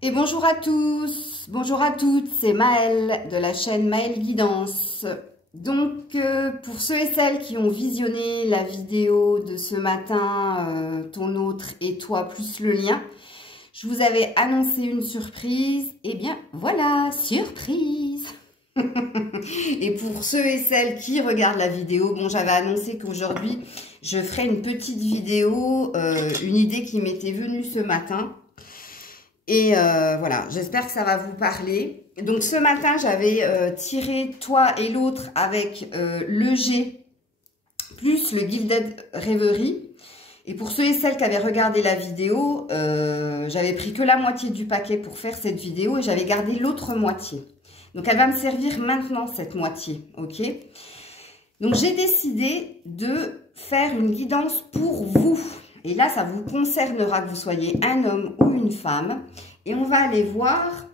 Et bonjour à tous, bonjour à toutes, c'est Maëlle de la chaîne Maëlle Guidance. Donc pour ceux et celles qui ont visionné la vidéo de ce matin, ton autre et toi plus le lien, je vous avais annoncé une surprise, et bien voilà, surprise. Et pour ceux et celles qui regardent la vidéo, bon, j'avais annoncé qu'aujourd'hui je ferai une petite vidéo, une idée qui m'était venue ce matin. Et voilà, j'espère que ça va vous parler. Donc ce matin, j'avais tiré toi et l'autre avec le G plus le Gilded Reverie. Et pour ceux et celles qui avaient regardé la vidéo, j'avais pris que la moitié du paquet pour faire cette vidéo et j'avais gardé l'autre moitié. Donc elle va me servir maintenant cette moitié, ok? Donc j'ai décidé de faire une guidance pour vous. Et là, ça vous concernera que vous soyez un homme ou une femme. Et on va aller voir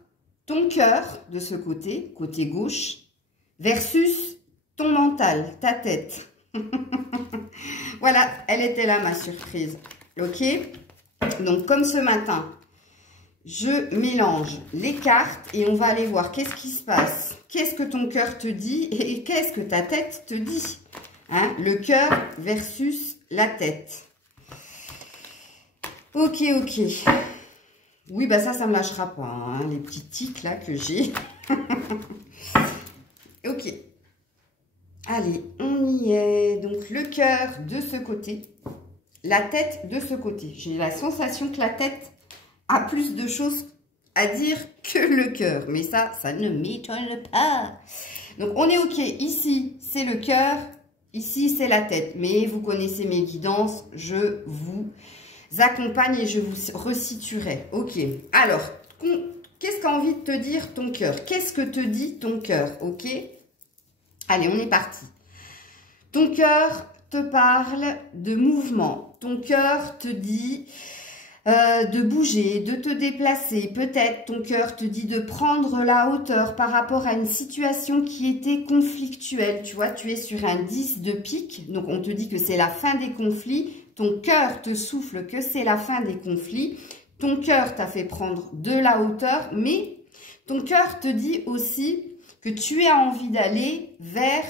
ton cœur de ce côté, côté gauche, versus ton mental, ta tête. Voilà, elle était là ma surprise. Ok? Donc comme ce matin, je mélange les cartes et on va aller voir qu'est-ce qui se passe. Qu'est-ce que ton cœur te dit et qu'est-ce que ta tête te dit. Hein? Le cœur versus la tête. Ok, ok. Oui, bah ça me lâchera pas, hein, les petits tics là que j'ai. Ok. Allez, on y est. Donc, le cœur de ce côté, la tête de ce côté. J'ai la sensation que la tête a plus de choses à dire que le cœur. Mais ça ne m'étonne pas. Donc, on est ok. Ici, c'est le cœur. Ici, c'est la tête. Mais vous connaissez mes guidances. Je vous accompagne et je vous resituerai. Ok. Alors, qu'est-ce qu'a envie de te dire ton cœur? Qu'est-ce que te dit ton cœur? Ok. Allez, on est parti. Ton cœur te parle de mouvement. Ton cœur te dit de bouger, de te déplacer. Peut-être ton cœur te dit de prendre la hauteur par rapport à une situation qui était conflictuelle. Tu vois, tu es sur un 10 de pique. Donc, on te dit que c'est la fin des conflits. Ton cœur te souffle que c'est la fin des conflits. Ton cœur t'a fait prendre de la hauteur. Mais ton cœur te dit aussi que tu as envie d'aller vers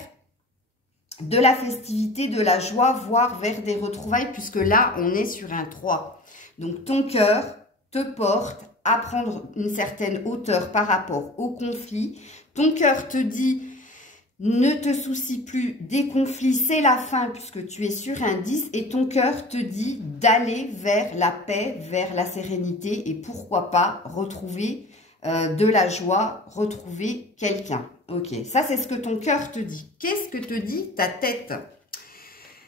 de la festivité, de la joie, voire vers des retrouvailles, puisque là, on est sur un 3. Donc, ton cœur te porte à prendre une certaine hauteur par rapport au conflit. Ton cœur te dit, ne te soucie plus des conflits, c'est la fin, puisque tu es sur un 10. Et ton cœur te dit d'aller vers la paix, vers la sérénité, et pourquoi pas retrouver de la joie, retrouver quelqu'un. Ok, ça c'est ce que ton cœur te dit. Qu'est-ce que te dit ta tête?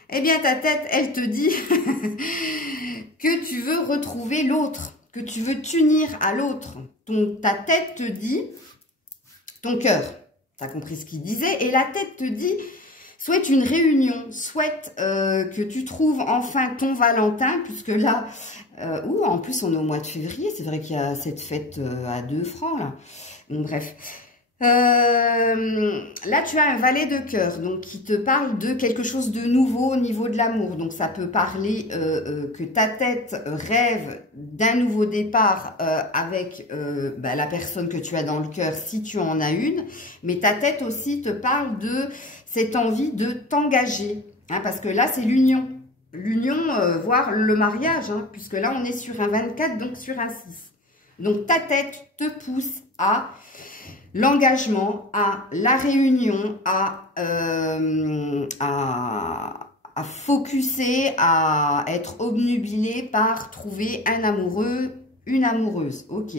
Eh bien ta tête, elle te dit que tu veux retrouver l'autre, que tu veux t'unir à l'autre. Ta tête te dit, ton cœur, tu as compris ce qu'il disait, et la tête te dit, souhaite une réunion, souhaite que tu trouves enfin ton Valentin, puisque là, en plus on est au mois de février, c'est vrai qu'il y a cette fête à 2 francs là. Bon bref. Là tu as un valet de cœur, donc qui te parle de quelque chose de nouveau au niveau de l'amour. Donc ça peut parler que ta tête rêve d'un nouveau départ avec la personne que tu as dans le cœur, si tu en as une. Mais ta tête aussi te parle de cette envie de t'engager, hein, parce que là c'est l'union. L'union, voire le mariage, hein, puisque là on est sur un 24, donc sur un 6. Donc ta tête te pousse à l'engagement, à la réunion, à focuser, à être obnubilé par trouver un amoureux, une amoureuse. Ok.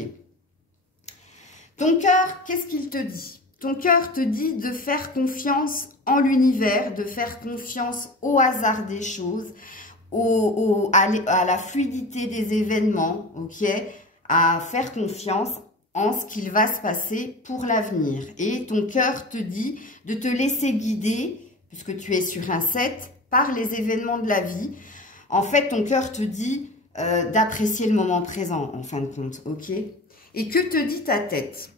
Ton cœur, qu'est-ce qu'il te dit? Ton cœur te dit de faire confiance en l'univers, de faire confiance au hasard des choses, à la fluidité des événements, ok? À faire confiance en ce qu'il va se passer pour l'avenir. Et ton cœur te dit de te laisser guider, puisque tu es sur un 7, par les événements de la vie. En fait, ton cœur te dit d'apprécier le moment présent, en fin de compte, ok? Et que te dit ta tête?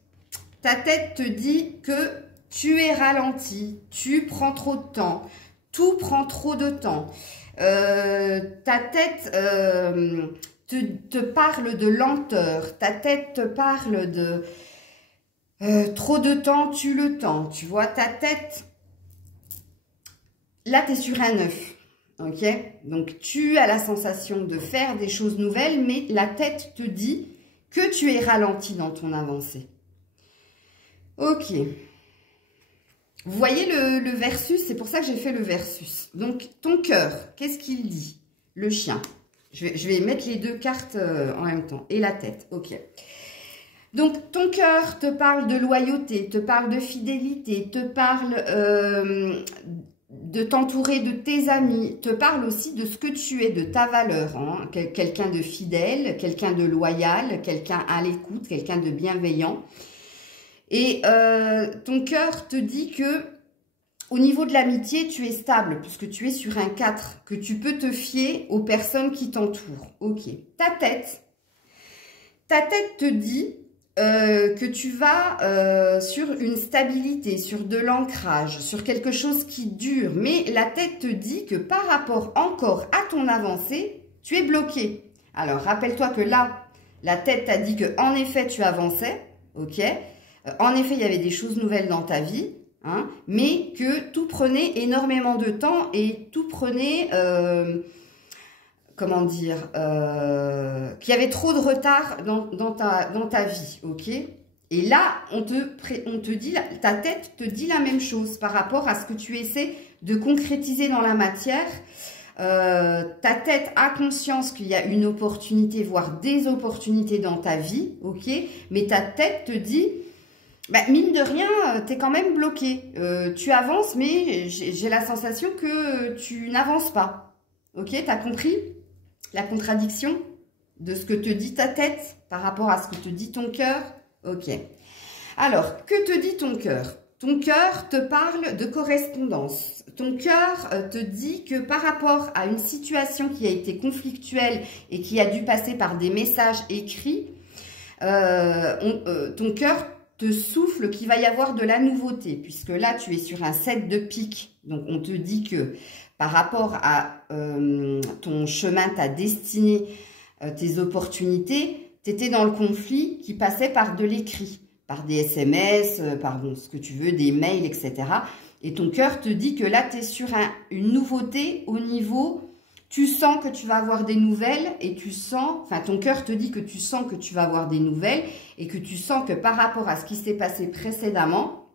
Ta tête te dit que tu es ralenti, tu prends trop de temps, tout prend trop de temps. Ta tête te parle de lenteur. Ta tête te parle de trop de temps, tue le temps. Tu vois, ta tête, là, tu es sur un 9. Ok? Donc, tu as la sensation de faire des choses nouvelles, mais la tête te dit que tu es ralenti dans ton avancée. Ok. Vous voyez le versus, c'est pour ça que j'ai fait le versus. Donc, ton cœur, qu'est-ce qu'il dit? Le chien. Je vais mettre les deux cartes en même temps. Et la tête, ok. Donc, ton cœur te parle de loyauté, te parle de fidélité, te parle de t'entourer de tes amis, te parle aussi de ce que tu es, de ta valeur. Hein. Quelqu'un de fidèle, quelqu'un de loyal, quelqu'un à l'écoute, quelqu'un de bienveillant. Et ton cœur te dit que au niveau de l'amitié, tu es stable, puisque tu es sur un 4, que tu peux te fier aux personnes qui t'entourent. Ok. Ta tête te dit que tu vas sur une stabilité, sur de l'ancrage, sur quelque chose qui dure. Mais la tête te dit que par rapport encore à ton avancée, tu es bloqué. Alors, rappelle-toi que là, la tête t'a dit que en effet, tu avançais. Ok. En effet, il y avait des choses nouvelles dans ta vie, hein, mais que tout prenait énormément de temps et tout prenait, comment dire, qu'il y avait trop de retard dans ta vie, ok? Et là, on te dit, ta tête te dit la même chose par rapport à ce que tu essaies de concrétiser dans la matière. Ta tête a conscience qu'il y a une opportunité, voire des opportunités dans ta vie, ok? Mais ta tête te dit... Bah, mine de rien, tu es quand même bloqué. Tu avances, mais j'ai la sensation que tu n'avances pas. Ok, tu as compris la contradiction de ce que te dit ta tête par rapport à ce que te dit ton cœur? Ok. Alors, que te dit ton cœur? Ton cœur te parle de correspondance. Ton cœur te dit que par rapport à une situation qui a été conflictuelle et qui a dû passer par des messages écrits, ton cœur te souffle qu'il va y avoir de la nouveauté, puisque là, tu es sur un 7 de pique. Donc, on te dit que par rapport à ton chemin, ta destinée, tes opportunités, tu étais dans le conflit qui passait par de l'écrit, par des SMS, par bon, ce que tu veux, des mails, etc. Et ton cœur te dit que là, tu es sur une nouveauté au niveau... Tu sens que tu vas avoir des nouvelles et tu sens, enfin ton cœur te dit que tu sens que tu vas avoir des nouvelles et que tu sens que par rapport à ce qui s'est passé précédemment,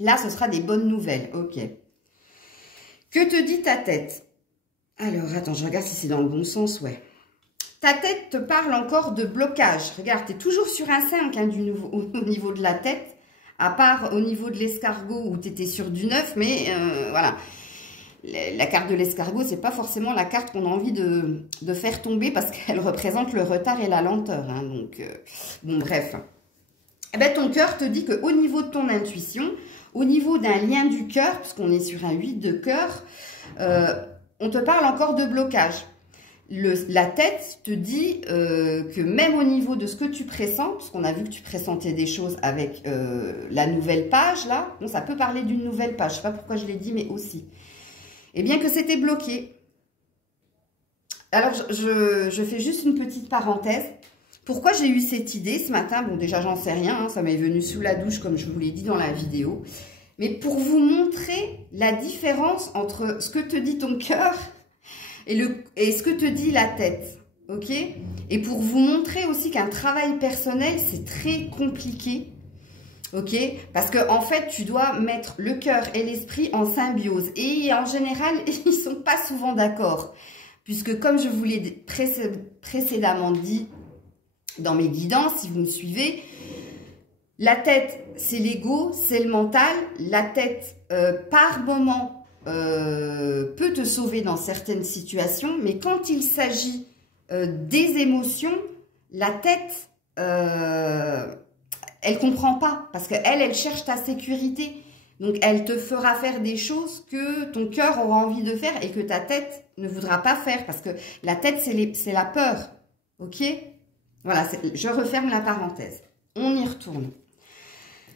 là ce sera des bonnes nouvelles, ok. Que te dit ta tête? Alors attends, je regarde si c'est dans le bon sens, ouais. Ta tête te parle encore de blocage, regarde, tu es toujours sur un 5 hein, au niveau de la tête, à part au niveau de l'escargot où tu étais sur du 9, mais voilà. La carte de l'escargot, c'est pas forcément la carte qu'on a envie de faire tomber parce qu'elle représente le retard et la lenteur. Hein, donc, bon, bref. Eh ben, ton cœur te dit qu'au niveau de ton intuition, au niveau d'un lien du cœur, puisqu'on est sur un 8 de cœur, on te parle encore de blocage. La tête te dit que même au niveau de ce que tu pressens, parce qu'on a vu que tu pressentais des choses avec la nouvelle page, là, bon, ça peut parler d'une nouvelle page, je sais pas pourquoi je l'ai dit, mais aussi. Et bien que c'était bloqué. Alors, je fais juste une petite parenthèse. Pourquoi j'ai eu cette idée ce matin? Bon, déjà, j'en sais rien. Hein, ça m'est venu sous la douche, comme je vous l'ai dit dans la vidéo. Mais pour vous montrer la différence entre ce que te dit ton cœur et ce que te dit la tête. Ok? Et pour vous montrer aussi qu'un travail personnel, c'est très compliqué. Ok, parce que en fait, tu dois mettre le cœur et l'esprit en symbiose. Et en général, ils sont pas souvent d'accord. Puisque comme je vous l'ai précédemment dit dans mes guidances, si vous me suivez, la tête, c'est l'ego, c'est le mental. La tête, par moment, peut te sauver dans certaines situations. Mais quand il s'agit des émotions, la tête... elle comprend pas parce qu'elle cherche ta sécurité. Donc, elle te fera faire des choses que ton cœur aura envie de faire et que ta tête ne voudra pas faire parce que la tête, c'est la peur. Ok? Voilà, je referme la parenthèse. On y retourne.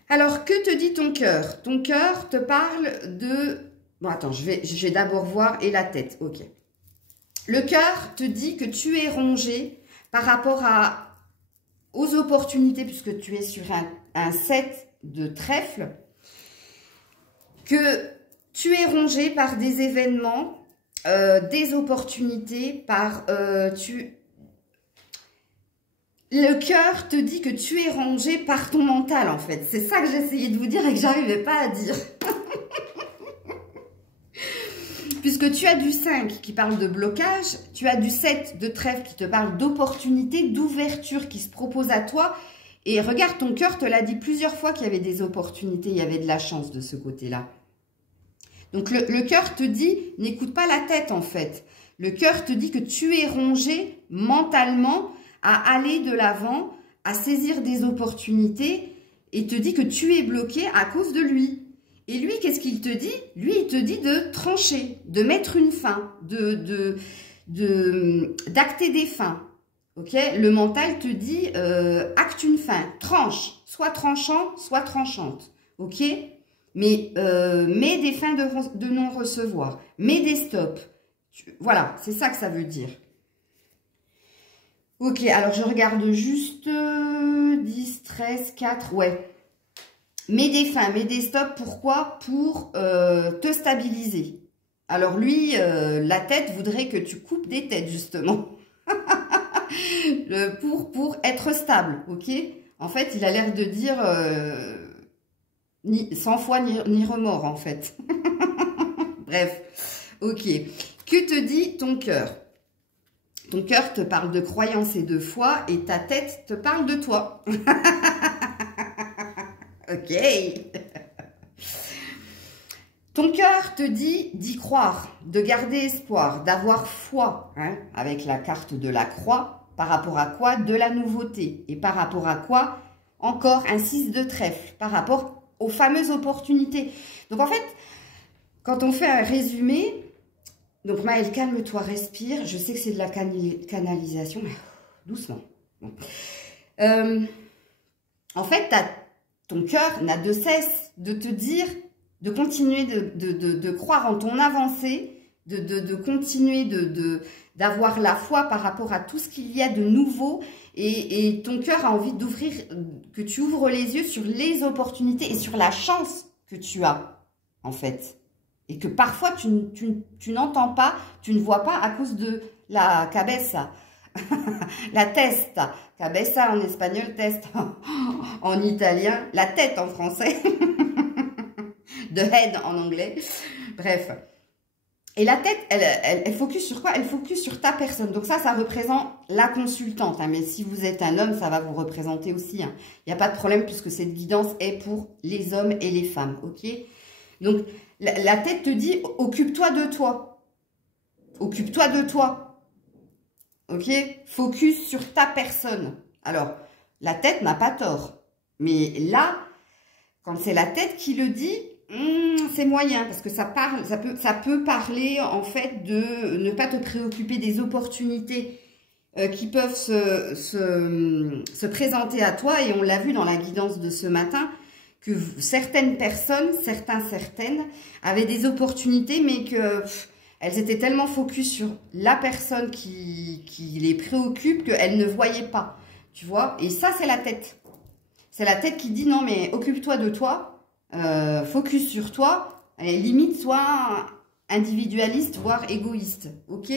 Alors, que te dit ton cœur? Ton cœur te parle de... Bon, attends, je vais d'abord voir et la tête. Ok. Le cœur te dit que tu es rongé par rapport aux opportunités, puisque tu es sur un 7 de trèfle, que tu es rongé par des événements, des opportunités, le cœur te dit que tu es rongé par ton mental, en fait. C'est ça que j'essayais de vous dire et que j'arrivais pas à dire. Puisque tu as du 5 qui parle de blocage, tu as du 7 de trèfle qui te parle d'opportunité, d'ouverture qui se propose à toi. Et regarde, ton cœur te l'a dit plusieurs fois qu'il y avait des opportunités, il y avait de la chance de ce côté-là. Donc le cœur te dit, n'écoute pas la tête en fait. Le cœur te dit que tu es rongé mentalement à aller de l'avant, à saisir des opportunités et te dit que tu es bloqué à cause de lui. Et lui, qu'est-ce qu'il te dit? Lui, il te dit de trancher, de mettre une fin, d'acter des fins. Ok? Le mental te dit acte une fin, tranche, soit tranchant, soit tranchante. Ok? Mais mets des fins de non-recevoir, mets des stops. Voilà, c'est ça que ça veut dire. Ok, alors je regarde juste 10, 13, 4, ouais. Mets des fins, mets des stops, pourquoi? Pour te stabiliser. Alors lui, la tête voudrait que tu coupes des têtes, justement. pour être stable, ok? En fait, il a l'air de dire sans foi ni remords, en fait. Bref, ok. Que te dit ton cœur? Ton cœur te parle de croyance et de foi et ta tête te parle de toi. Ok. Ton cœur te dit d'y croire, de garder espoir, d'avoir foi, hein, avec la carte de la croix. Par rapport à quoi? De la nouveauté. Et par rapport à quoi? Encore un 6 de trèfle. Par rapport aux fameuses opportunités. Donc en fait, quand on fait un résumé, donc Maëlle, calme-toi, respire. Je sais que c'est de la canalisation, mais doucement. Bon. En fait, ton cœur n'a de cesse de te dire, de continuer de croire en ton avancée, de continuer d'avoir la foi par rapport à tout ce qu'il y a de nouveau. Et ton cœur a envie d'ouvrir, que tu ouvres les yeux sur les opportunités et sur la chance que tu as, en fait. Et que parfois, tu n'entends pas, tu ne vois pas à cause de la cabeza, la testa. Cabeza en espagnol, test en italien, la tête en français, de head en anglais. Bref. Et la tête, elle focus sur quoi? Elle focus sur ta personne. Donc ça représente la consultante. Hein. Mais si vous êtes un homme, ça va vous représenter aussi. Hein. Il n'y a pas de problème puisque cette guidance est pour les hommes et les femmes. Ok? Donc, la tête te dit, occupe-toi de toi. Occupe-toi de toi. Ok? Focus sur ta personne. Alors, la tête n'a pas tort. Mais là, quand c'est la tête qui le dit, c'est moyen. Parce que ça peut parler, en fait, de ne pas te préoccuper des opportunités qui peuvent se présenter à toi. Et on l'a vu dans la guidance de ce matin, que certaines personnes, certaines, avaient des opportunités, mais que elles étaient tellement focus sur la personne qui les préoccupe qu'elles ne voyaient pas, tu vois. Et ça, c'est la tête. C'est la tête qui dit, non, mais occupe-toi de toi, focus sur toi, et limite, sois individualiste, voire égoïste, ok?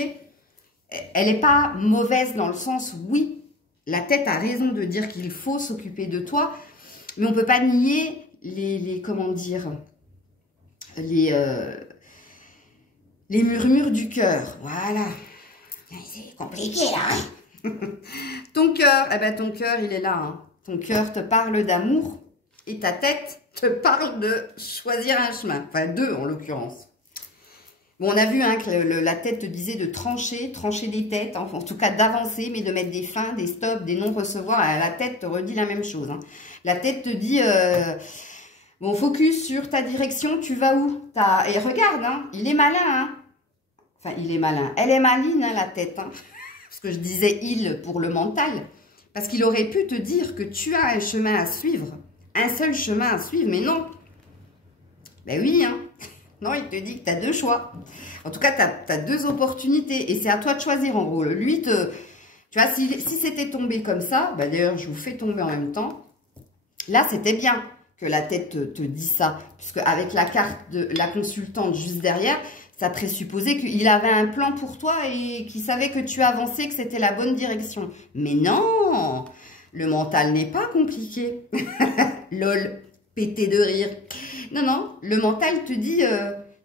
Elle n'est pas mauvaise dans le sens, oui, la tête a raison de dire qu'il faut s'occuper de toi, mais on ne peut pas nier comment dire, les murmures du cœur. Voilà. C'est compliqué, là. Hein. Ton cœur, eh ben, ton cœur, il est là. Hein. Ton cœur te parle d'amour et ta tête te parle de choisir un chemin. Enfin, deux, en l'occurrence. Bon, on a vu hein, que la tête te disait de trancher des têtes, en tout cas d'avancer, mais de mettre des fins, des stops, des non-recevoirs. La tête te redit la même chose. Hein. La tête te dit, bon, focus sur ta direction, tu vas où? Et regarde, hein, il est malin. Hein. Enfin, il est malin. Elle est maline, hein, la tête. Hein. Parce que je disais il pour le mental. Parce qu'il aurait pu te dire que tu as un chemin à suivre. Un seul chemin à suivre, mais non. Ben oui, hein. Non, il te dit que tu as deux choix. En tout cas, tu as deux opportunités. Et c'est à toi de choisir, en gros. Lui, Tu vois, si c'était tombé comme ça, bah d'ailleurs, je vous fais tomber en même temps. Là, c'était bien que la tête te dise ça. Puisque avec la carte de la consultante juste derrière, ça présupposait qu'il avait un plan pour toi et qu'il savait que tu avançais, que c'était la bonne direction. Mais non, le mental n'est pas compliqué. Lol, pété de rire. Non, non, le mental te dit,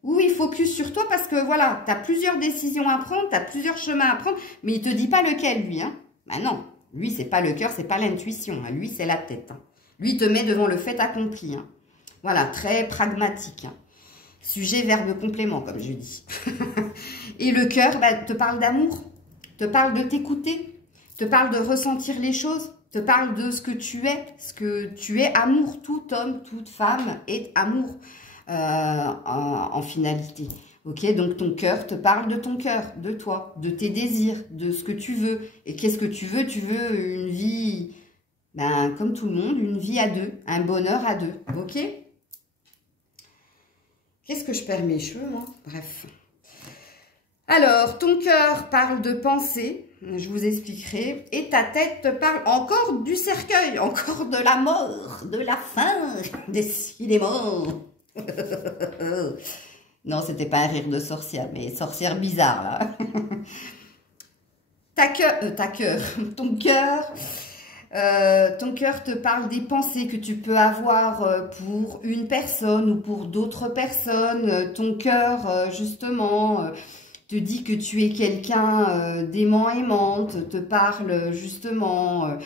oui, focus sur toi parce que voilà, tu as plusieurs décisions à prendre, tu as plusieurs chemins à prendre, mais il te dit pas lequel, lui. Hein. Ben non, lui, c'est pas le cœur, c'est pas l'intuition. Hein. Lui, c'est la tête. Hein. Lui, il te met devant le fait accompli. Hein. Voilà, très pragmatique. Hein. Sujet, verbe, complément, comme je dis. Et le cœur te parle d'amour, te parle de t'écouter, te parle de ressentir les choses, te parle de ce que tu es amour. Tout homme, toute femme est amour en finalité. Ok, donc ton cœur te parle de ton cœur, de toi, de tes désirs, de ce que tu veux. Et qu'est-ce que tu veux? Tu veux une vie, comme tout le monde, une vie à deux, un bonheur à deux. Ok? Qu'est-ce que je perds mes cheveux, moi? Bref. Alors, ton cœur parle de pensée, je vous expliquerai, et ta tête te parle encore du cercueil, encore de la mort, de la fin, décidément. Non, c'était pas un rire de sorcière, mais sorcière bizarre, là. Ton cœur te parle des pensées que tu peux avoir pour une personne ou pour d'autres personnes. Ton cœur, justement, te dit que tu es quelqu'un d'aimant, aimante, te parle justement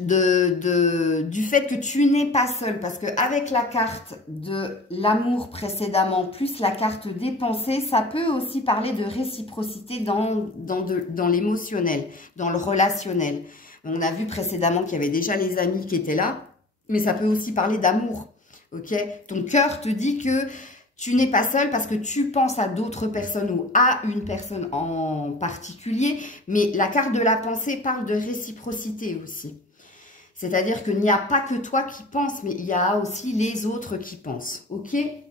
du fait que tu n'es pas seul. Parce qu'avec la carte de l'amour précédemment, plus la carte des pensées, ça peut aussi parler de réciprocité dans l'émotionnel, dans le relationnel. On a vu précédemment qu'il y avait déjà les amis qui étaient là, mais ça peut aussi parler d'amour. Ok, ton cœur te dit que tu n'es pas seul parce que tu penses à d'autres personnes ou à une personne en particulier, mais la carte de la pensée parle de réciprocité aussi. C'est-à-dire qu'il n'y a pas que toi qui penses, mais il y a aussi les autres qui pensent. Ok? Et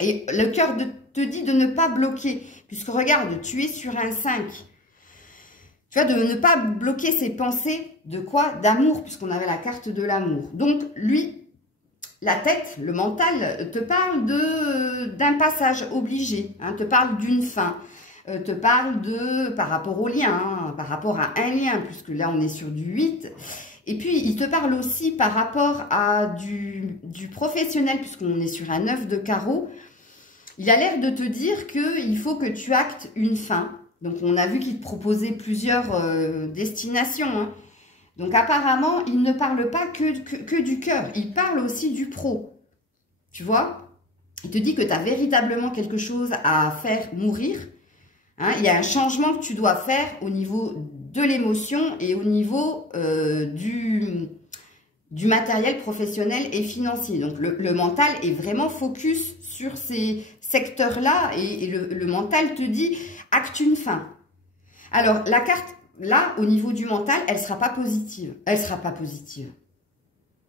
le cœur te dit de ne pas bloquer, puisque regarde, tu es sur un 5. Tu vois, de ne pas bloquer ses pensées de quoi? D'amour, puisqu'on avait la carte de l'amour. Donc, lui, la tête, le mental, te parle d'un passage obligé, hein, te parle d'une fin, te parle par rapport au lien, hein, par rapport à un lien, puisque là, on est sur du 8. Et puis, il te parle aussi par rapport à du professionnel, puisqu'on est sur un 9 de carreau. Il a l'air de te dire qu'il faut que tu actes une fin. Donc, on a vu qu'il te proposait plusieurs destinations. Hein. Donc, apparemment, il ne parle pas que du cœur. Il parle aussi du pro. Tu vois? Il te dit que tu as véritablement quelque chose à faire mourir. Hein. Il y a un changement que tu dois faire au niveau de l'émotion et au niveau du matériel professionnel et financier. Donc, le mental est vraiment focus sur ces secteurs-là et le mental te dit « acte une fin ». Alors, la carte, là, au niveau du mental, elle ne sera pas positive. Elle ne sera pas positive.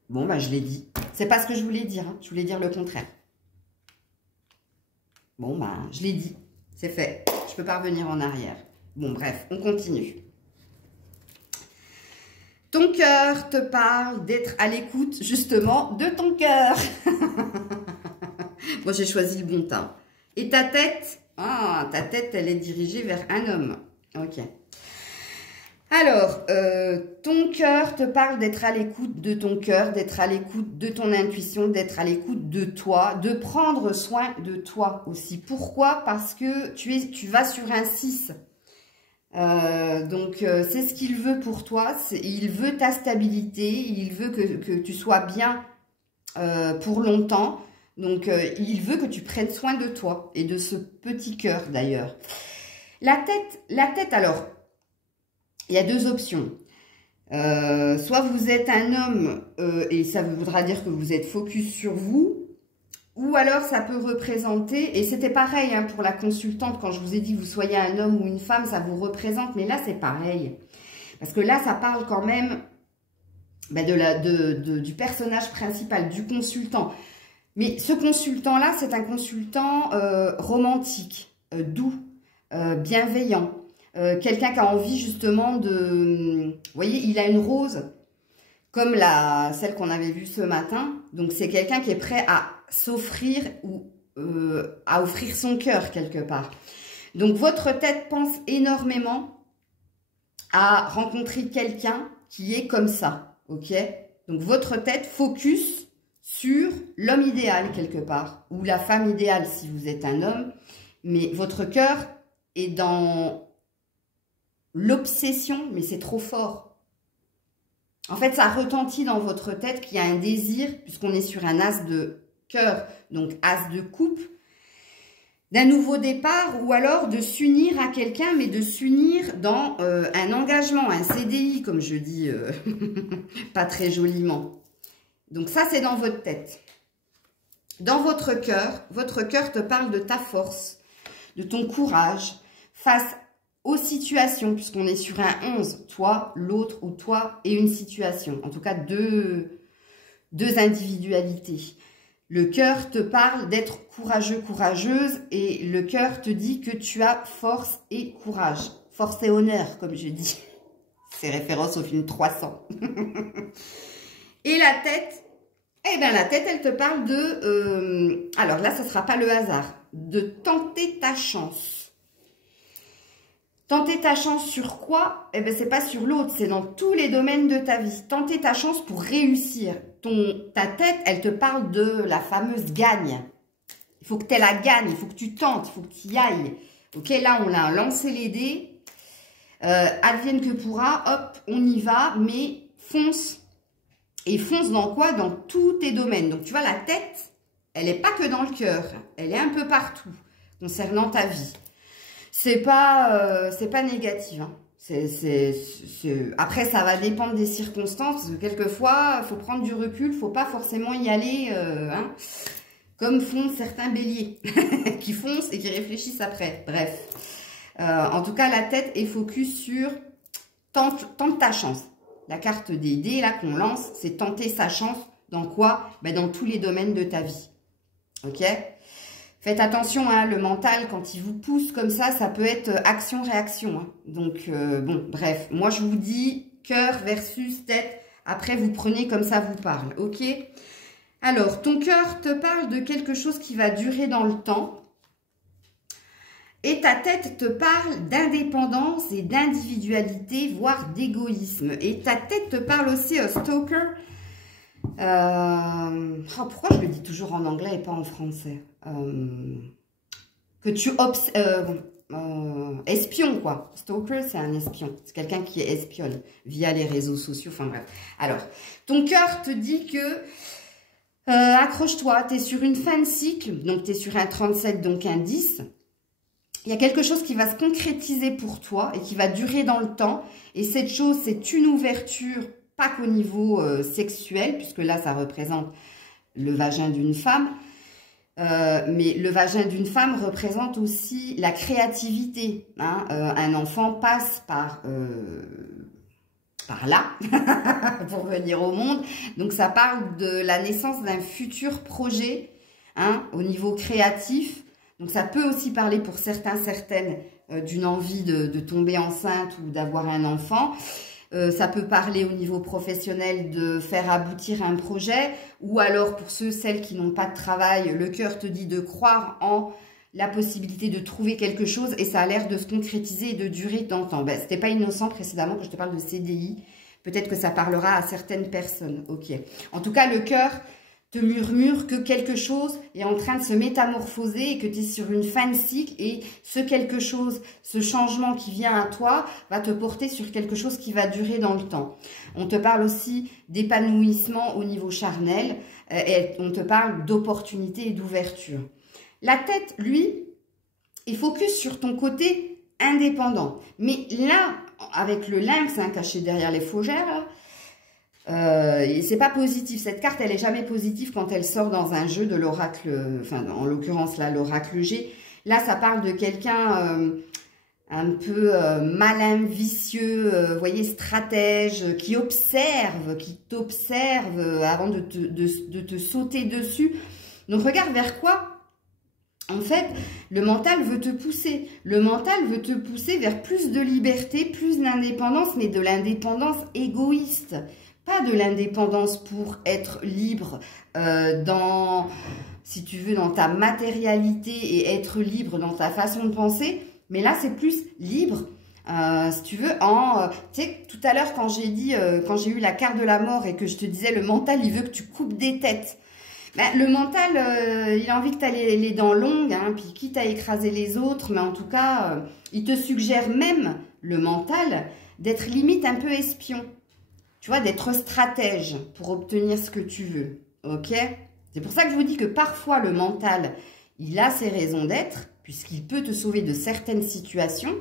Bon, ben, je l'ai dit. C'est pas ce que je voulais dire. Hein. Je voulais dire le contraire. Bon, ben, je l'ai dit. C'est fait. Je ne peux pas revenir en arrière. Bon, bref, on continue. Ton cœur te parle d'être à l'écoute, justement, de ton cœur. Moi, j'ai choisi le bon temps. Et ta tête, ta tête, elle est dirigée vers un homme. Ok. Alors, ton cœur te parle d'être à l'écoute de ton cœur, d'être à l'écoute de ton intuition, d'être à l'écoute de toi, de prendre soin de toi aussi. Pourquoi? Parce que tu vas sur un 6. Donc, c'est ce qu'il veut pour toi. Il veut ta stabilité, il veut que tu sois bien pour longtemps. Donc, il veut que tu prennes soin de toi et de ce petit cœur d'ailleurs. La tête, alors, il y a deux options. Soit vous êtes un homme et ça voudra dire que vous êtes focus sur vous. Ou alors, ça peut représenter, et c'était pareil hein, pour la consultante, quand je vous ai dit que vous soyez un homme ou une femme, ça vous représente, mais là, c'est pareil. Parce que là, ça parle quand même du personnage principal, du consultant. Mais ce consultant-là, c'est un consultant romantique, doux, bienveillant, quelqu'un qui a envie justement de... Vous voyez, il a une rose, comme celle qu'on avait vue ce matin. Donc, c'est quelqu'un qui est prêt à s'offrir ou à offrir son cœur quelque part. Donc, votre tête pense énormément à rencontrer quelqu'un qui est comme ça, ok? Donc, votre tête focus sur l'homme idéal quelque part, ou la femme idéale si vous êtes un homme, mais votre cœur est dans l'obsession, mais c'est trop fort. En fait, ça retentit dans votre tête qu'il y a un désir, puisqu'on est sur un as de cœur, donc as de coupe, d'un nouveau départ, ou alors de s'unir à quelqu'un, mais de s'unir dans un engagement, un CDI, comme je dis pas très joliment. Donc ça, c'est dans votre tête. Dans votre cœur te parle de ta force, de ton courage, face aux situations, puisqu'on est sur un 11, toi, l'autre, ou toi et une situation. En tout cas, deux individualités. Le cœur te parle d'être courageux, courageuse, et le cœur te dit que tu as force et courage. Force et honneur, comme je dis. C'est référence au film 300. Et la tête, eh bien la tête, elle te parle de... alors là, ce ne sera pas le hasard. De tenter ta chance. Tenter ta chance sur quoi? Eh bien, c'est pas sur l'autre, c'est dans tous les domaines de ta vie. Tenter ta chance pour réussir. Ta tête, elle te parle de la fameuse gagne. Il faut que tu la gagnes, il faut que tu tentes, il faut que tu y ailles. Ok, là, on a lancé les dés. Advienne que pourra, hop, on y va, mais fonce. Et fonce dans quoi? Dans tous tes domaines. Donc, tu vois, la tête, elle n'est pas que dans le cœur. Elle est un peu partout concernant ta vie. C'est pas négatif. Hein. Après, ça va dépendre des circonstances. Parce que quelquefois, il faut prendre du recul. Il ne faut pas forcément y aller hein, comme font certains béliers qui foncent et qui réfléchissent après. Bref. En tout cas, la tête est focus sur tente ta chance. La carte des dés là qu'on lance, c'est tenter sa chance dans quoi? Ben, dans tous les domaines de ta vie. Ok? Faites attention, hein, le mental, quand il vous pousse comme ça peut être action-réaction. Hein. Donc, bon, bref. Moi, je vous dis cœur versus tête. Après, vous prenez comme ça vous parle. Ok? Alors, ton cœur te parle de quelque chose qui va durer dans le temps. Et ta tête te parle d'indépendance et d'individualité, voire d'égoïsme. Et ta tête te parle aussi, stalker. Pourquoi je le dis toujours en anglais et pas en français? Que tu espion, quoi. Stalker, c'est un espion. C'est quelqu'un qui espionne via les réseaux sociaux. Enfin bref. Alors, ton cœur te dit que accroche-toi, tu es sur une fin de cycle. Donc, tu es sur un 37, donc un 10. Il y a quelque chose qui va se concrétiser pour toi et qui va durer dans le temps. Et cette chose, c'est une ouverture, pas qu'au niveau sexuel, puisque là, ça représente le vagin d'une femme. Mais le vagin d'une femme représente aussi la créativité. Hein. Un enfant passe par là pour venir au monde. Donc, ça parle de la naissance d'un futur projet hein, au niveau créatif. Donc, ça peut aussi parler pour certains, certaines d'une envie de tomber enceinte ou d'avoir un enfant. Ça peut parler au niveau professionnel de faire aboutir un projet. Ou alors, pour ceux, celles qui n'ont pas de travail, le cœur te dit de croire en la possibilité de trouver quelque chose. Et ça a l'air de se concrétiser et de durer dans le temps. Ben, c'était pas innocent précédemment que je te parle de CDI. Peut-être que ça parlera à certaines personnes. Ok. En tout cas, le cœur te murmure que quelque chose est en train de se métamorphoser et que tu es sur une fin de cycle et ce quelque chose, ce changement qui vient à toi va te porter sur quelque chose qui va durer dans le temps. On te parle aussi d'épanouissement au niveau charnel et on te parle d'opportunité et d'ouverture. La tête, lui, est focus sur ton côté indépendant. Mais là, avec le lynx hein, caché derrière les fougères, là, c'est pas positif. Cette carte, elle est jamais positive quand elle sort dans un jeu de l'oracle, enfin, en l'occurrence, là, l'oracle G. Là, ça parle de quelqu'un un peu malin, vicieux, vous voyez, stratège, qui observe, qui t'observe avant de te sauter dessus. Donc, regarde vers quoi En fait, le mental veut te pousser. Le mental veut te pousser vers plus de liberté, plus d'indépendance, mais de l'indépendance égoïste. Pas de l'indépendance pour être libre si tu veux, dans ta matérialité et être libre dans ta façon de penser. Mais là, c'est plus libre, si tu veux, tu sais, tout à l'heure, quand j'ai dit, quand j'ai eu la carte de la mort et que je te disais, le mental, il veut que tu coupes des têtes. Ben, le mental, il a envie que tu aies les dents longues, hein, puis quitte à écraser les autres, mais en tout cas, il te suggère même, le mental, d'être limite un peu espion. Tu vois, d'être stratège pour obtenir ce que tu veux, ok? C'est pour ça que je vous dis que parfois, le mental, il a ses raisons d'être, puisqu'il peut te sauver de certaines situations,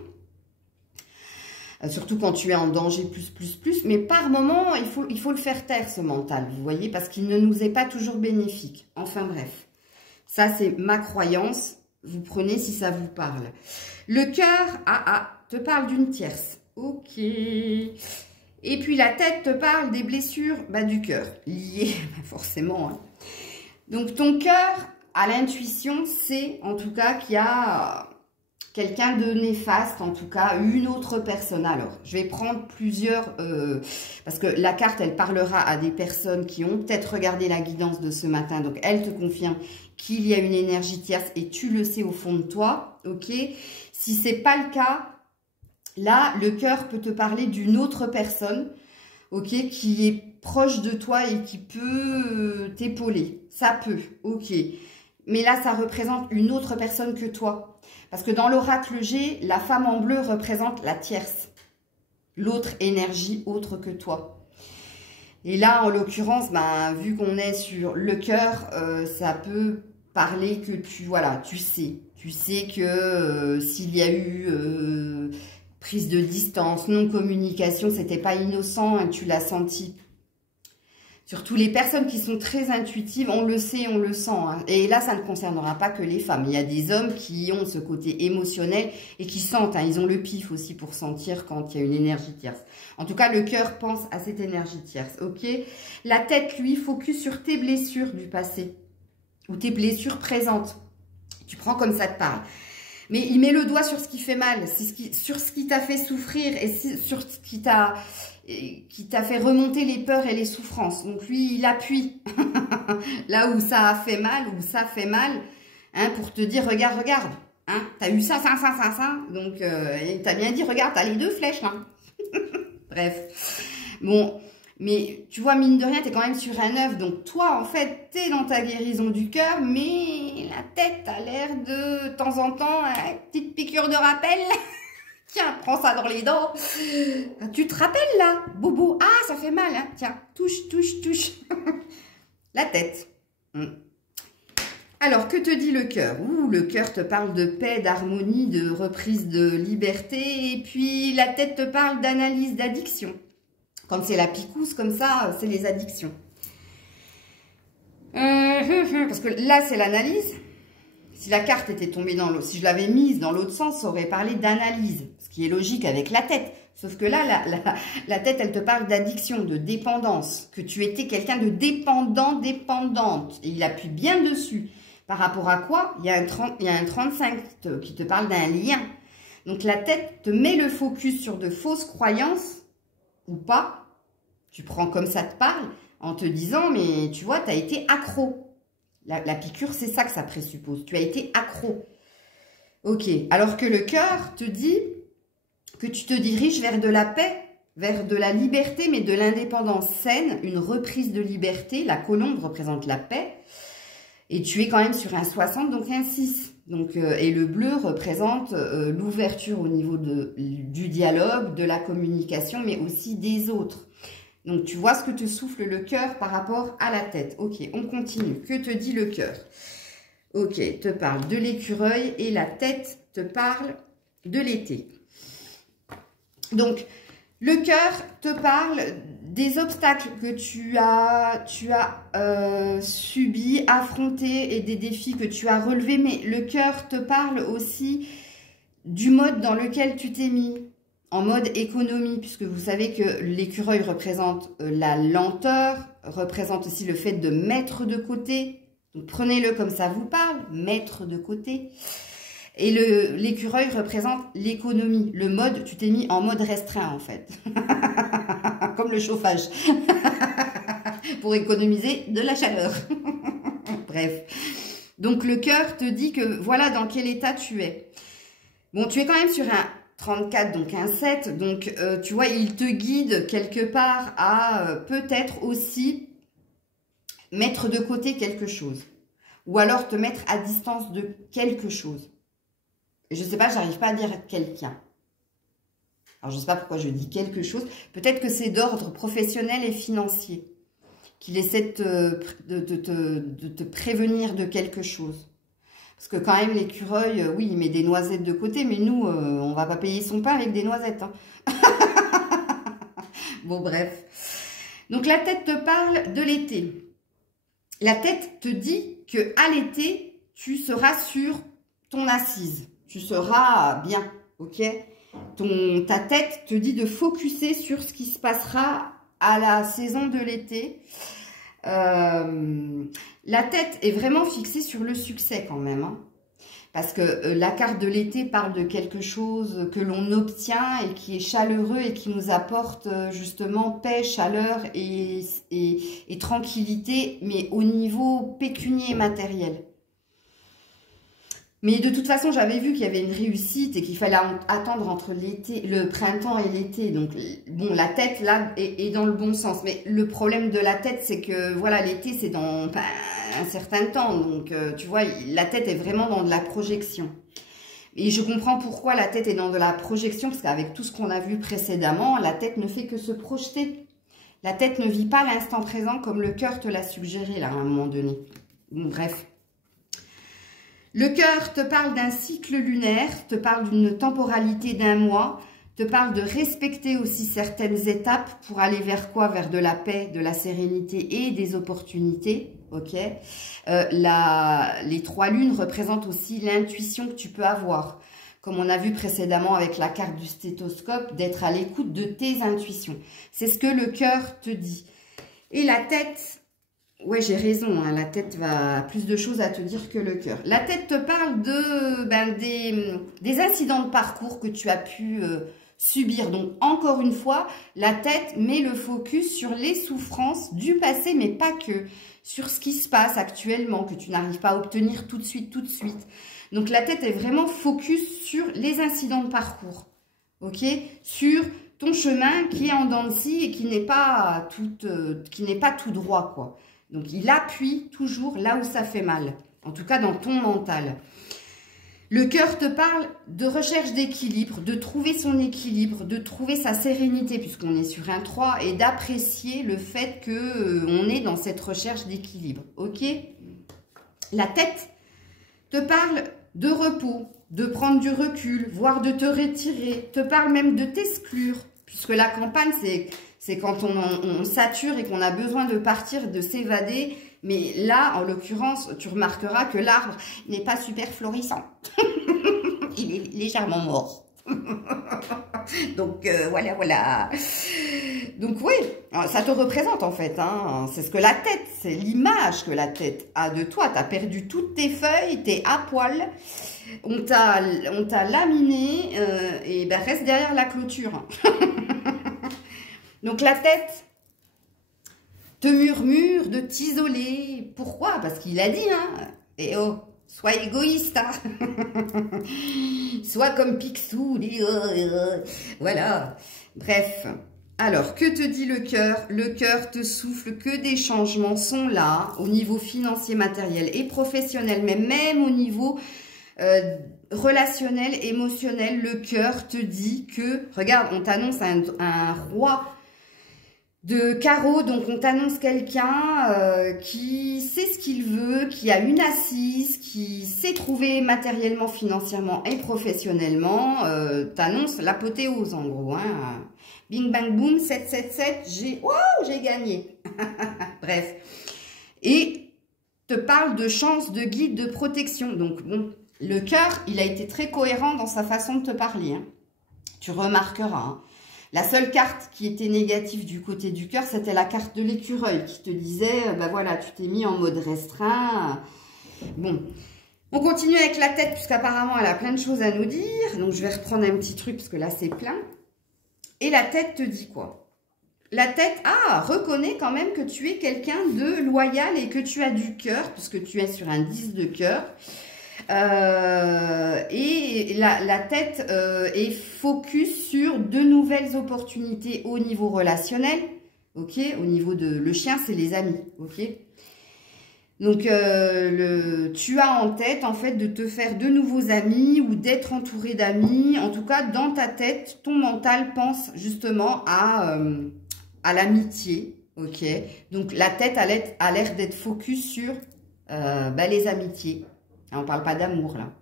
surtout quand tu es en danger plus, mais par moment, il faut le faire taire, ce mental, vous voyez, parce qu'il ne nous est pas toujours bénéfique. Enfin bref, ça c'est ma croyance, vous prenez si ça vous parle. Le cœur, te parle d'une tierce, ok. Et puis la tête te parle des blessures du cœur, liées forcément. Hein. Donc ton cœur, à l'intuition, c'est en tout cas qu'il y a quelqu'un de néfaste, en tout cas une autre personne. Alors, je vais prendre plusieurs, parce que la carte, elle parlera à des personnes qui ont peut-être regardé la guidance de ce matin. Donc, elle te confirme qu'il y a une énergie tierce et tu le sais au fond de toi, ok? Si c'est pas le cas, là, le cœur peut te parler d'une autre personne, ok, qui est proche de toi et qui peut t'épauler. Ça peut, ok. Mais là, ça représente une autre personne que toi. Parce que dans l'oracle G, la femme en bleu représente la tierce. L'autre énergie autre que toi. Et là, en l'occurrence, vu qu'on est sur le cœur, ça peut parler que tu sais. Tu sais que s'il y a eu prise de distance, non-communication, c'était pas innocent et tu l'as senti. Surtout les personnes qui sont très intuitives, on le sait, on le sent. Hein. Et là, ça ne concernera pas que les femmes. Il y a des hommes qui ont ce côté émotionnel et qui sentent. Hein. Ils ont le pif aussi pour sentir quand il y a une énergie tierce. En tout cas, le cœur pense à cette énergie tierce. Ok. La tête, lui, focus sur tes blessures du passé ou tes blessures présentes. Tu prends comme ça te parle. Mais il met le doigt sur ce qui fait mal, sur ce qui t'a fait souffrir et sur ce qui t'a fait remonter les peurs et les souffrances. Donc lui, il appuie là où ça a fait mal, où ça fait mal, hein, pour te dire, regarde, hein, t'as eu ça. Donc, il t'a bien dit, regarde, t'as les deux flèches, là. Bref. Bon, mais tu vois, mine de rien, t'es quand même sur un œuf. Donc toi, en fait, t'es dans ta guérison du cœur, mais la tête a l'air de temps en temps, hein, petite piqûre de rappel. Tiens, prends ça dans les dents. Tu te rappelles là, Bobo? Ah, ça fait mal, hein. Tiens, touche. La tête. Alors, que te dit le cœur? Le cœur te parle de paix, d'harmonie, de reprise de liberté. Et puis, la tête te parle d'analyse, d'addiction. Quand c'est la picouse comme ça, c'est les addictions. Parce que là, c'est l'analyse. Si la carte était tombée dans l'autre, si je l'avais mise dans l'autre sens, ça aurait parlé d'analyse. Ce qui est logique avec la tête. Sauf que là, la tête, elle te parle d'addiction, de dépendance. Que tu étais quelqu'un de dépendant, dépendante. Et il appuie bien dessus. Par rapport à quoi? Il y a un 35 qui te parle d'un lien. Donc la tête te met le focus sur de fausses croyances ou pas. Tu prends comme ça te parle en te disant, mais tu vois, tu as été accro. La piqûre, c'est ça que ça présuppose. Tu as été accro. Ok. Alors que le cœur te dit que tu te diriges vers de la paix, vers de la liberté, mais de l'indépendance saine, une reprise de liberté. La colombe représente la paix. Et tu es quand même sur un 60, donc un 6. Donc, et le bleu représente l'ouverture au niveau du dialogue, de la communication, mais aussi des autres. Donc, tu vois ce que te souffle le cœur par rapport à la tête. Ok, on continue. Que te dit le cœur? Ok, te parle de l'écureuil et la tête te parle de l'été. Donc, le cœur te parle des obstacles que tu as subis, affrontés et des défis que tu as relevés. Mais le cœur te parle aussi du mode dans lequel tu t'es mis. En mode économie, puisque vous savez que l'écureuil représente la lenteur, représente aussi le fait de mettre de côté. Donc, prenez-le comme ça vous parle, mettre de côté. Et l'écureuil représente l'économie. Le mode, tu t'es mis en mode restreint, en fait. Comme le chauffage. Pour économiser de la chaleur. Bref. Donc, le cœur te dit que voilà dans quel état tu es. Bon, tu es quand même sur un 34, donc un 7. Donc, tu vois, il te guide quelque part à peut-être aussi mettre de côté quelque chose. Ou alors te mettre à distance de quelque chose. Je ne sais pas, j'arrive pas à dire quelqu'un. Alors, je ne sais pas pourquoi je dis quelque chose. Peut-être que c'est d'ordre professionnel et financier. Qu'il essaie de te prévenir de quelque chose. Parce que quand même, l'écureuil, oui, il met des noisettes de côté, mais nous, on va pas payer son pain avec des noisettes. Hein. Bon, bref. Donc, la tête te parle de l'été. La tête te dit que à l'été, tu seras sur ton assise. Tu seras bien, ok? Ta tête te dit de focuser sur ce qui se passera à la saison de l'été. La tête est vraiment fixée sur le succès quand même. Hein, parce que la carte de l'été parle de quelque chose que l'on obtient et qui est chaleureux et qui nous apporte justement paix, chaleur et tranquillité, mais au niveau pécunier et matériel. Mais de toute façon, j'avais vu qu'il y avait une réussite et qu'il fallait attendre entre le printemps et l'été. Donc, bon, la tête, là, est dans le bon sens. Mais le problème de la tête, c'est que, voilà, l'été, c'est dans un certain temps. Donc, tu vois, la tête est vraiment dans de la projection. Et je comprends pourquoi la tête est dans de la projection, parce qu'avec tout ce qu'on a vu précédemment, la tête ne fait que se projeter. La tête ne vit pas l'instant présent comme le cœur te l'a suggéré, là, à un moment donné. Bon, bref. Le cœur te parle d'un cycle lunaire, te parle d'une temporalité d'un mois, te parle de respecter aussi certaines étapes pour aller vers quoi? Vers de la paix, de la sérénité et des opportunités. Ok. Les 3 lunes représentent aussi l'intuition que tu peux avoir. Comme on a vu précédemment avec la carte du stéthoscope, d'être à l'écoute de tes intuitions. C'est ce que le cœur te dit. Et la tête... Ouais, j'ai raison, hein, la tête va plus de choses à te dire que le cœur. La tête te parle des incidents de parcours que tu as pu subir. Donc, encore une fois, la tête met le focus sur les souffrances du passé, mais pas que. Sur ce qui se passe actuellement, que tu n'arrives pas à obtenir tout de suite. Donc, la tête est vraiment focus sur les incidents de parcours. Ok? Sur ton chemin qui est en dents de scie et qui n'est pas tout droit, quoi. Donc, il appuie toujours là où ça fait mal. En tout cas, dans ton mental. Le cœur te parle de recherche d'équilibre, de trouver son équilibre, de trouver sa sérénité, puisqu'on est sur un 3, et d'apprécier le fait qu'on est dans cette recherche d'équilibre. Ok? La tête te parle de repos, de prendre du recul, voire de te retirer, te parle même de t'exclure, puisque la campagne, c'est quand on sature et qu'on a besoin de partir, de s'évader. Mais là, en l'occurrence, tu remarqueras que l'arbre n'est pas super florissant. Il est légèrement mort. Donc, voilà. Donc, oui, ça te représente en fait. Hein. C'est ce que la tête, c'est l'image que la tête a de toi. Tu as perdu toutes tes feuilles, tu es à poil. On t'a laminé et ben, reste derrière la clôture. Donc, la tête te murmure de t'isoler. Pourquoi? Parce qu'il a dit, hein. Et oh, sois égoïste, hein. Sois comme Picsou. Voilà. Bref. Alors, que te dit le cœur? Le cœur te souffle que des changements sont là, au niveau financier, matériel et professionnel, mais même au niveau relationnel, émotionnel. Le cœur te dit que, regarde, on t'annonce un roi de carreau, donc on t'annonce quelqu'un qui sait ce qu'il veut, qui a une assise, qui sait trouver matériellement, financièrement et professionnellement, t'annonce l'apothéose en gros. Hein. Bing bang boom, 777, j'ai gagné. Bref. Et te parle de chance, de guide, de protection. Donc bon, le cœur, il a été très cohérent dans sa façon de te parler. Hein. Tu remarqueras. Hein. La seule carte qui était négative du côté du cœur, c'était la carte de l'écureuil qui te disait, ben voilà, tu t'es mis en mode restreint. Bon, on continue avec la tête puisqu'apparemment elle a plein de choses à nous dire. Donc je vais reprendre un petit truc parce que là c'est plein. Et la tête te dit quoi? La tête, reconnaît quand même que tu es quelqu'un de loyal et que tu as du cœur puisque tu es sur un 10 de cœur. Et la tête est focus sur de nouvelles opportunités au niveau relationnel, ok, au niveau de le chien c'est les amis, ok. Donc tu as en tête en fait de te faire de nouveaux amis ou d'être entouré d'amis. En tout cas dans ta tête, ton mental pense justement à l'amitié, ok. Donc la tête a l'air d'être focus sur les amitiés. On ne parle pas d'amour, là.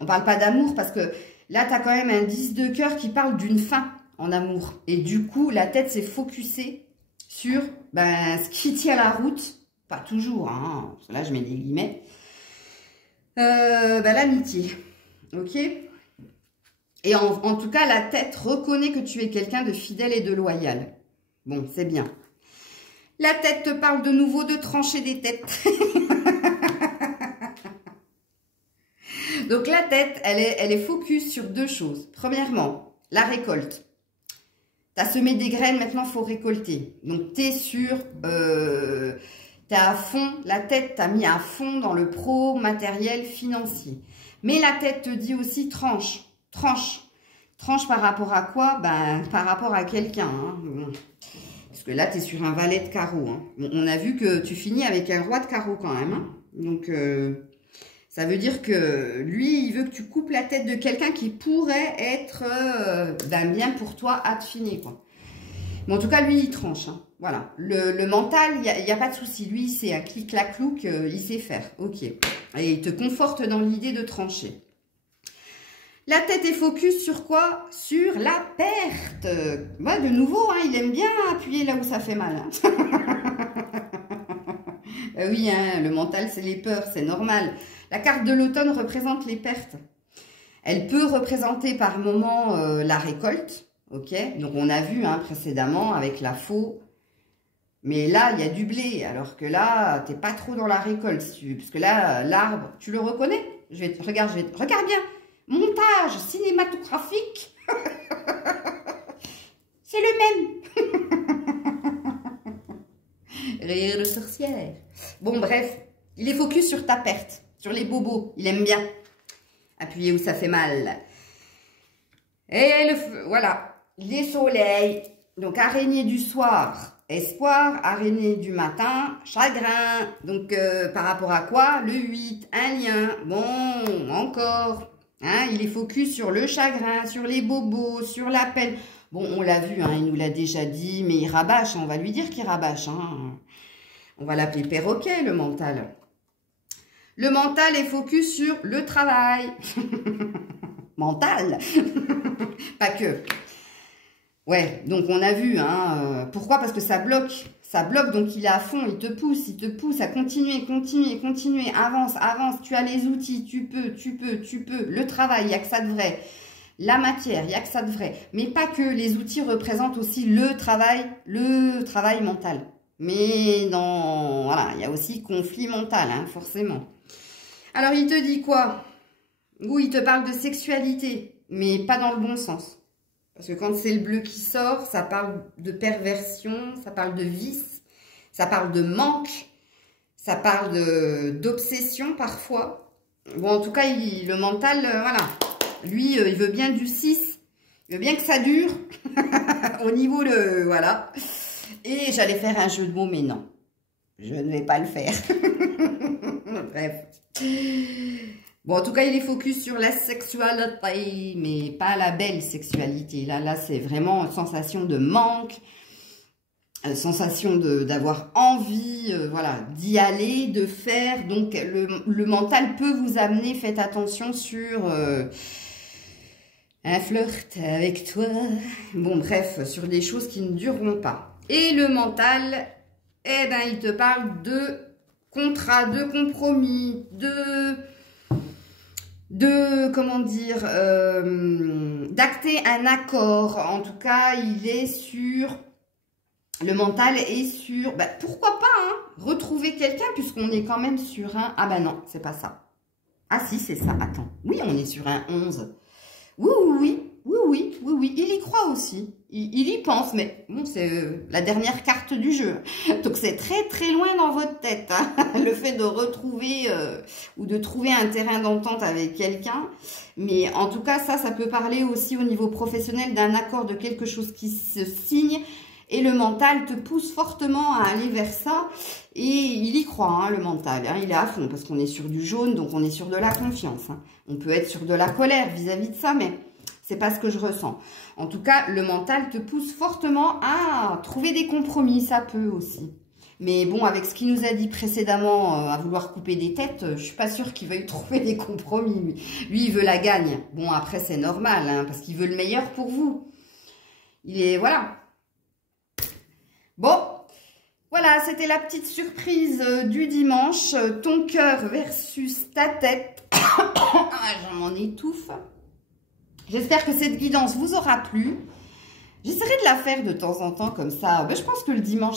On ne parle pas d'amour parce que là, tu as quand même un 10 de cœur qui parle d'une fin en amour. Et du coup, la tête s'est focusée sur ce qui tient la route. Pas toujours, hein, parce que là, je mets des guillemets. L'amitié. Ok? Et en tout cas, la tête reconnaît que tu es quelqu'un de fidèle et de loyal. Bon, c'est bien. La tête te parle de nouveau de trancher des têtes. Donc la tête, elle est focus sur deux choses. Premièrement, la récolte. Tu as semé des graines, maintenant il faut récolter. Donc tu es sur, tu es à fond, la tête t'a mis à fond dans le pro, matériel, financier. Mais la tête te dit aussi tranche, tranche. Tranche par rapport à quoi? Par rapport à quelqu'un. Hein. Parce que là, tu es sur un valet de carreau. Hein. On a vu que tu finis avec un roi de carreau quand même. Hein. Donc... ça veut dire que lui, il veut que tu coupes la tête de quelqu'un qui pourrait être bien pour toi, hâte finie, quoi. Mais en tout cas, lui, il tranche. Hein. Voilà. Le mental, il n'y a pas de souci. Lui, c'est un clic-clac-clouc, il sait faire. Ok. Et il te conforte dans l'idée de trancher. La tête est focus sur quoi? Sur la perte. De nouveau, hein, il aime bien appuyer là où ça fait mal. Hein. Oui, hein, le mental, c'est les peurs, c'est normal. La carte de l'automne représente les pertes. Elle peut représenter par moment la récolte, ok. Donc, on a vu précédemment avec la faux. Mais là, il y a du blé, alors que là, tu n'es pas trop dans la récolte. Parce que là, l'arbre, tu le reconnais? Regarde bien. Montage cinématographique. C'est le même. Rire de sorcière. Bon, bref, il est focus sur ta perte, sur les bobos. Il aime bien appuyer où ça fait mal. Et voilà, les soleils. Donc, araignée du soir, espoir. Araignée du matin, chagrin. Donc, par rapport à quoi? Le 8, un lien. Bon, encore. Hein, il est focus sur le chagrin, sur les bobos, sur la peine. Bon, on l'a vu, hein, il nous l'a déjà dit, mais il rabâche. On va lui dire qu'il rabâche. Hein. On va l'appeler perroquet, le mental. Le mental est focus sur le travail. Mental. Pas que. Ouais, donc on a vu. Hein, pourquoi? Parce que ça bloque. Ça bloque, donc il est à fond, il te pousse à continuer, avance. Tu as les outils, tu peux. Le travail, il n'y a que ça de vrai. La matière, il n'y a que ça de vrai. Mais pas que, les outils représentent aussi le travail mental. Mais voilà, il y a aussi conflit mental, hein, forcément. Alors, il te dit quoi? Oui, il te parle de sexualité, mais pas dans le bon sens. Parce que quand c'est le bleu qui sort, ça parle de perversion, ça parle de vice, ça parle de manque, ça parle d'obsession parfois. Bon, en tout cas, le mental, voilà. Lui, il veut bien du 6, il veut bien que ça dure au niveau de... Voilà. Et j'allais faire un jeu de mots, mais non. Je ne vais pas le faire. Bref. Bon, en tout cas, il est focus sur la sexualité, mais pas la belle sexualité. Là c'est vraiment une sensation de manque, sensation d'avoir envie, voilà, d'y aller, de faire. Donc, le mental peut vous amener, faites attention sur un flirt avec toi. Bon, bref, sur des choses qui ne dureront pas. Et le mental, eh ben, il te parle de contrat, de compromis, comment dire, d'acter un accord. En tout cas, il est sur, le mental est sur, bah, pourquoi pas, hein, retrouver quelqu'un, puisqu'on est quand même sur un, ah bah non, c'est pas ça. Ah si, c'est ça, attends. Oui, on est sur un 11. Oui, il y croit aussi. Il y pense, mais bon, c'est la dernière carte du jeu. Donc, c'est très, très loin dans votre tête, hein, le fait de retrouver ou de trouver un terrain d'entente avec quelqu'un. Mais en tout cas, ça peut parler aussi au niveau professionnel d'un accord, de quelque chose qui se signe. Et le mental te pousse fortement à aller vers ça. Et il y croit, hein, le mental. Hein, il est à fond parce qu'on est sur du jaune, donc on est sur de la confiance. Hein. On peut être sur de la colère vis-à-vis de ça, mais c'est pas ce que je ressens. En tout cas, le mental te pousse fortement à trouver des compromis. Ça peut aussi. Mais bon, avec ce qu'il nous a dit précédemment, à vouloir couper des têtes, je suis pas sûre qu'il veuille trouver des compromis. Lui, il veut la gagne. Bon, après, c'est normal, hein, parce qu'il veut le meilleur pour vous. Il est... Voilà. Bon, voilà, c'était la petite surprise du dimanche. Ton cœur versus ta tête. Je m'en étouffe. J'espère que cette guidance vous aura plu. J'essaierai de la faire de temps en temps comme ça. Ben, je pense que le dimanche,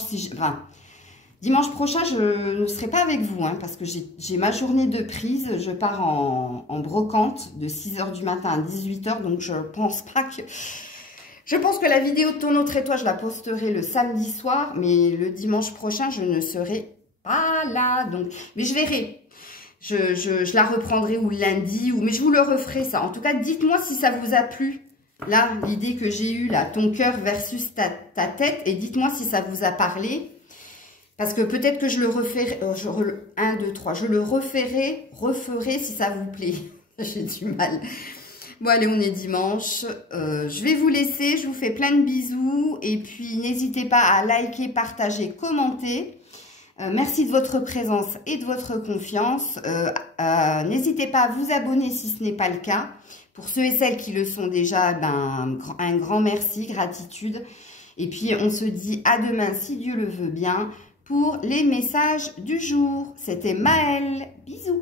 dimanche prochain, je ne serai pas avec vous, hein, parce que j'ai ma journée de prise. Je pars en brocante de 6 h du matin à 18 h, donc je pense pas que... Je pense que la vidéo de ton autre et toi, je la posterai le samedi soir, mais le dimanche prochain, je ne serai pas là. Donc, mais je verrai. Je la reprendrai ou lundi, mais je vous le referai ça. En tout cas, dites-moi si ça vous a plu. Là, l'idée que j'ai eue, là, ton cœur versus ta tête. Et dites-moi si ça vous a parlé. Parce que peut-être que je le referai. 1, 2, 3. Je le referai si ça vous plaît. J'ai du mal. Bon, allez, on est dimanche. Je vais vous laisser. Je vous fais plein de bisous. Et puis, n'hésitez pas à liker, partager, commenter. Merci de votre présence et de votre confiance. N'hésitez pas à vous abonner si ce n'est pas le cas. Pour ceux et celles qui le sont déjà, ben, un grand merci, gratitude. Et puis, on se dit à demain, si Dieu le veut bien, pour les messages du jour. C'était Maëlle. Bisous.